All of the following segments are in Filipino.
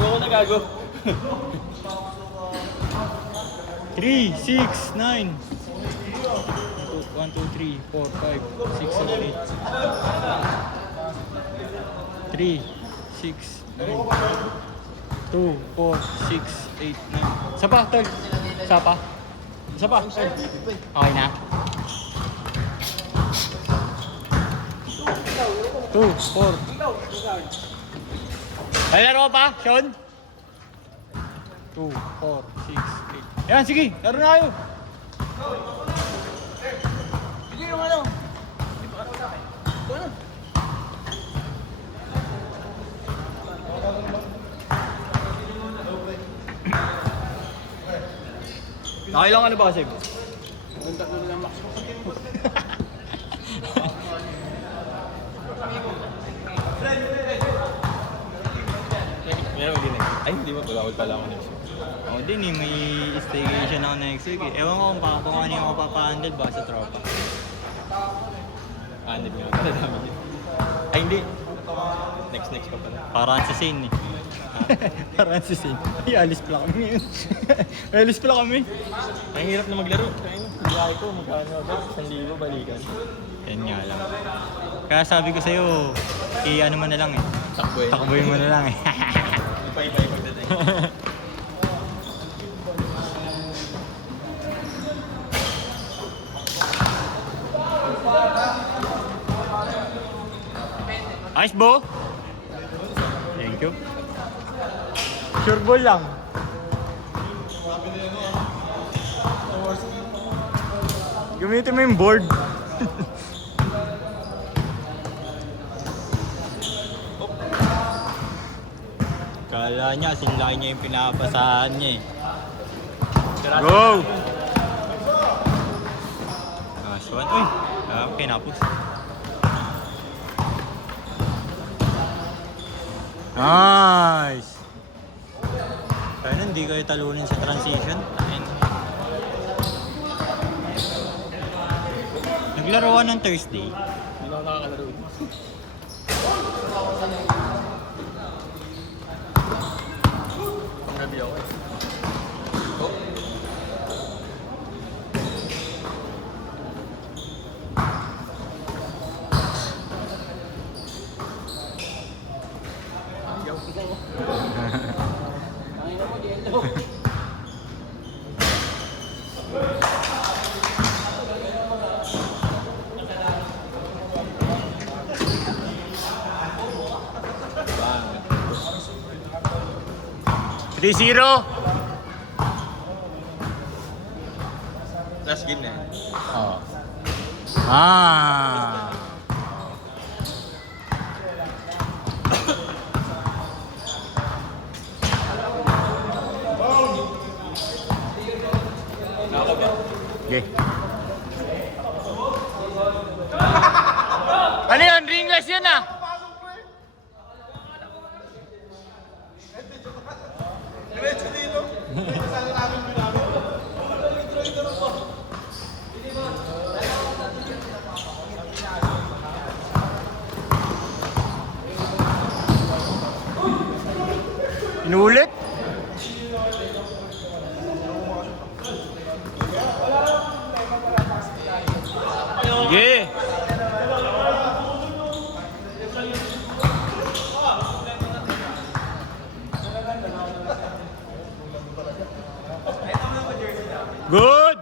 Ako na gago. 3, 6, 9. 1, 2, 3, 4, 5, 6, 7, 8. 3, 6, 9. 2, 4, 6, 8, 9. Isa pa, tol. Isa pa. Isa pa. Okay na. 2, 4. Ay, laro pa, Sean? 2, 4, 6, 8. Yan, sige, laro na kayo. Sige yung ano. Nakailang ano ba kasi? Punta ko lang max. Meron din eh. Ay, hindi ba? Wala pala ako next week. Ako din eh, may staycation ako next week eh. Ewan ko kung ano yung mapapahandle ba sa tropa. Anid nga. Dami din. Ay, hindi. Next pa pala. Parang si Shane eh. Parang si Shane. Ay, alis pala kami ngayon. Alis pala kami. Ang hirap na maglaro. Kaya ko, magkano agad? 1,000 balikan. Yan nga lang. Kaya sabi ko sa'yo, ano mo na lang eh. Takbo eh. Takboy mo na lang eh. Ipa-ipa yung pagdating. Ice bo? Thank you. Sure ball lang. Gamitin mo yung board. Kala niya, sinlaki niya yung pinapasahan niya eh. Go! Last one. Uy! Kinapos. Nice! Kaya nun, hindi kayo talunin sa transition. Ayun. Naglaruan ng Thursday. Hindi na ako nakakalaro. Panggabi ako eh. Three 0. Last game na yan. Oh. Ah. Okay. Ano yun? Ringless yun ah. Inulit? Sige. Good.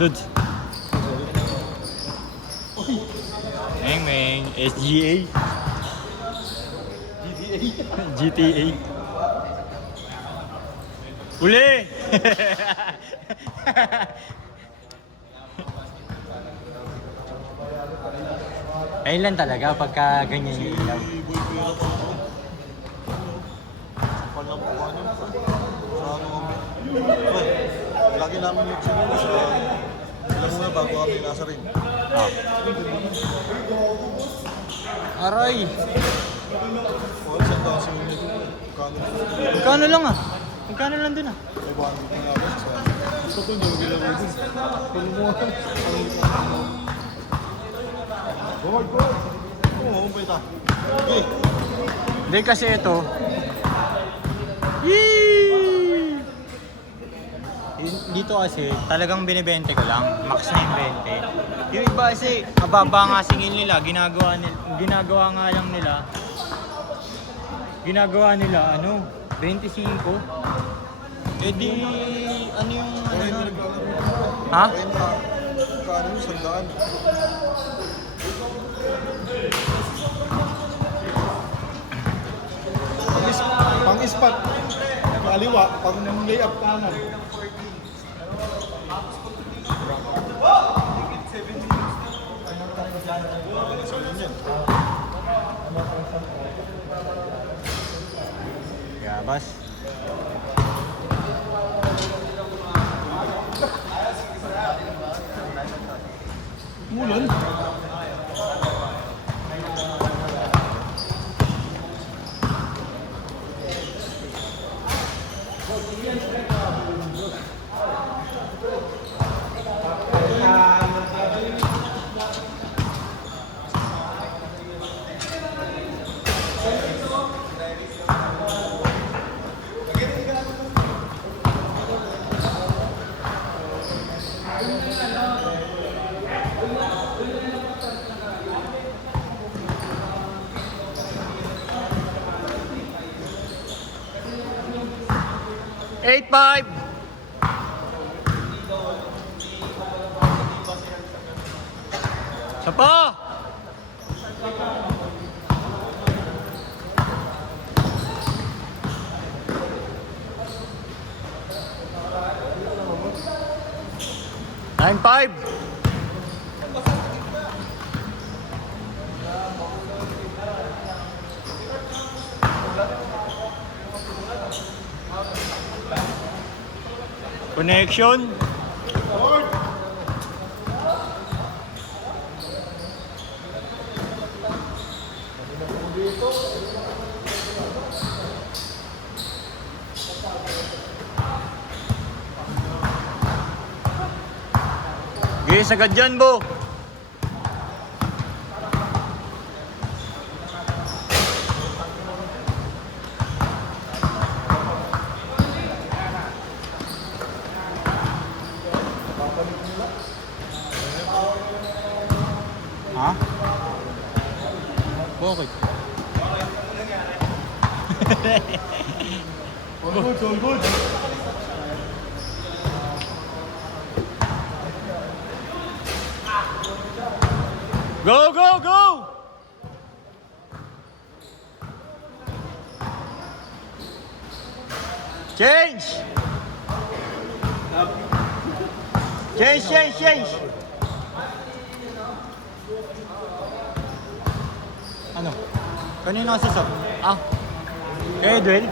Dudes. Meng Meng, SGA. GTA. Uli! Ayun lang talaga pagka ganyan yung ilaw. Palang po ano, sa ano kami. Pre, lagi namin yung sinuli sa ilang muna bago kami nasa rin. Ah. Aray! O, isang taon sinuli ko. Magkano lang ah? Magkano lang dun ah? Ay, buwan ko nga ba sa gusto ko nyo ginagawa dun. Kung mo, Gold, gold! Oo, pwede. Okay. Hindi kasi ito. Yee! Dito kasi talagang binibente ko lang. Max na yung 20. Yung iba kasi mababa nga singil nila. Ginagawa nga lang nila. Ginagawa nila ano? 25. Eh di ano yung ano Ay, nun? nagkakaroon. Ha? Kano yung sandaan? Pang-ispat. Kaliwa, pang-layup kanan. Gabas. Mulan. Eight five. Sapa. Nine five. Connection. Guys, agad dyan, Bo. Ha? Bakit? All good, all good. Go, go, go! Change! Change, change, change! Ano? Kanina kasi sab... Ah? Kaya Edwin?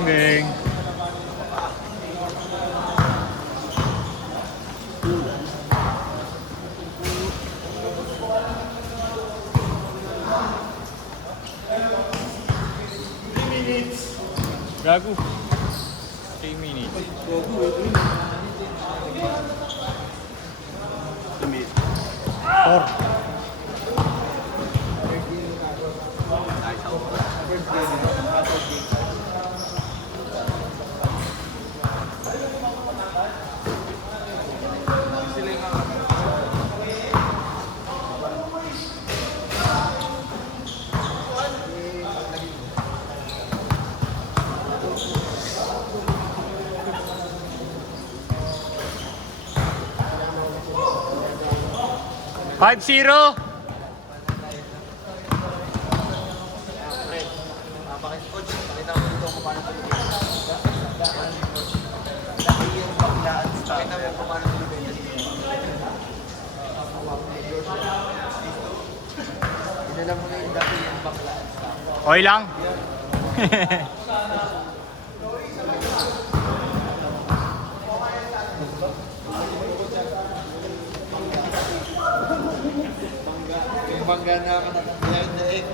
Beng beng. Gago. 3 minutes. 4. Five zero. Okay lang. Yung bangga na behind the egg.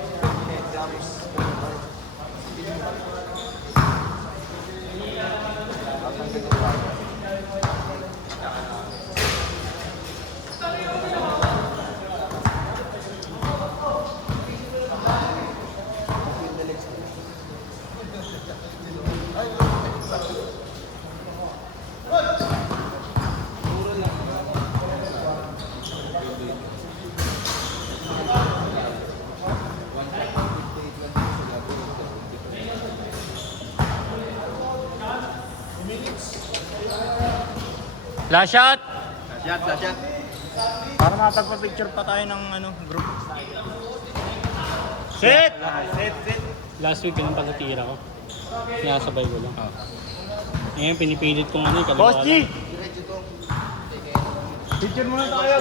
Last shot. Last shot. Para makapagpa-picture pa tayo ng group. Set! Set. Last week, ganun pagkatira ko. Sinasabay ko lang. Ngayon, pinipilit kong kaliwa. Boss G! Picture muna tayo.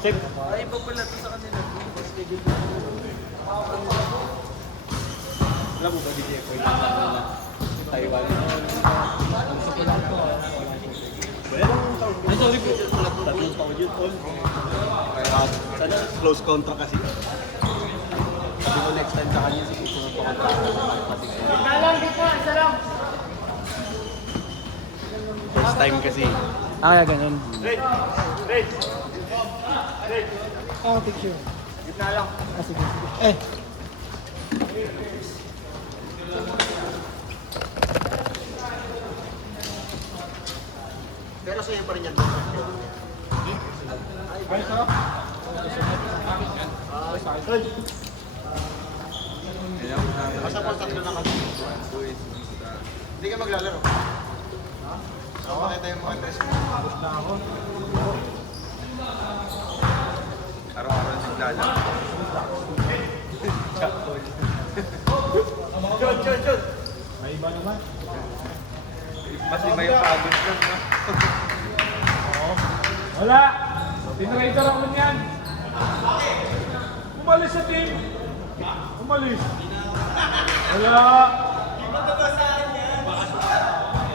Set. Ay, iba pala ito sa kanila. Alam mo ba, DJ Koy? Taiwan. Ay, sorry po. Tatlong taon yun, Paul. Sana close contract kasi. Sabi ko next time sa kanya, sige, sunod pa contract. First time kasi. Kaya ganun. Oh, picture. Gitna lang. Sige. Pero sa'yo pa rin yan. Ay, sarap. Basta po, tatlo na kami. Hindi ka maglalaro. So, pakita yung mga dress mo. Tapos na ako. Araw-araw naglalaro. Chod! May iba naman. Mas iba yung pagod lang, no? Wala! Tinrader ako niyan! Umalis sa team! Umalis! Wala!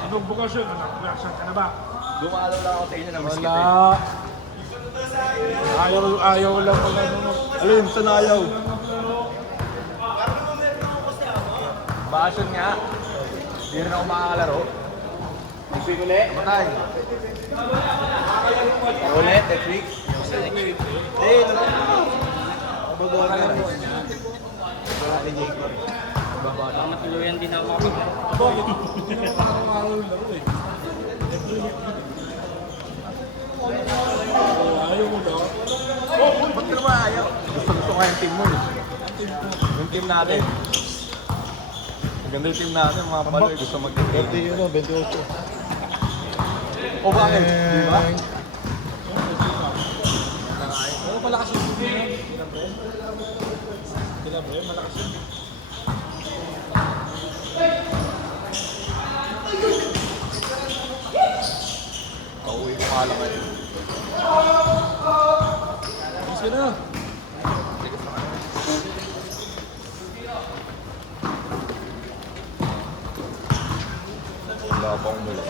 Anong bukasyon? Nag-reaction ka na ba? Dumalo lang ako sa inyo na miskit Wala! Ayaw lang pag ano. Alin, saan ayaw? Bakasyon nga. Hindi rin ako makakalaro. Next week ulit? Matay. Ulit, next week? Eh, Babawal ka na. Ate Jacob. Baka matuluyan din ako. Ayaw mo daw? Ba't ka naman ayaw? Gusto ko yung team mo. Yung team natin. Maganda yung team natin, mga paloy. Gusto mag-team. 28. O bakit? Di ba? Oo, malakas yung team niya. Kinabre, malakas yun. Pauwi ko nga lang kayo. Kasi na. pa akong balik.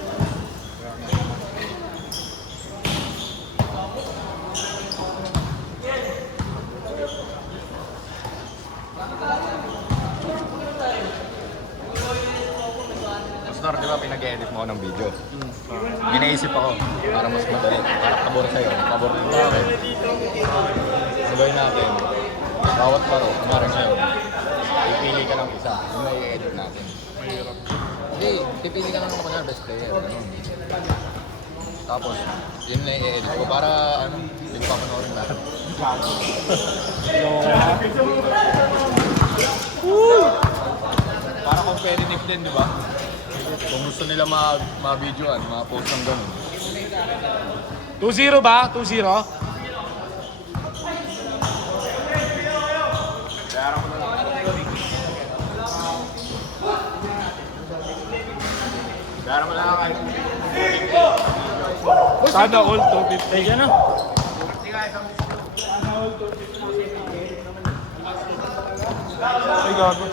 Pastor, di ba pinag-edit mo ako ng video? May naisip ako para mas madali. Para pabor sa'yo, pabor din sa akin. Ang gawin natin, bawat paro, kumari ngayon, pipili ka ng isa. Yung may i-edit natin. Hindi, pipili ka ng mga best player. Ganun. Tapos, yun na i-edit ko para ano, hindi ko papanoorin lahat. Para competitive din, di ba? Kung gusto nila ma-videoan, ma-post ng ganun. 2-0 ba? 2-0? Kaya mo lang kahit Sana all 250 dyan ah. Ay, gago.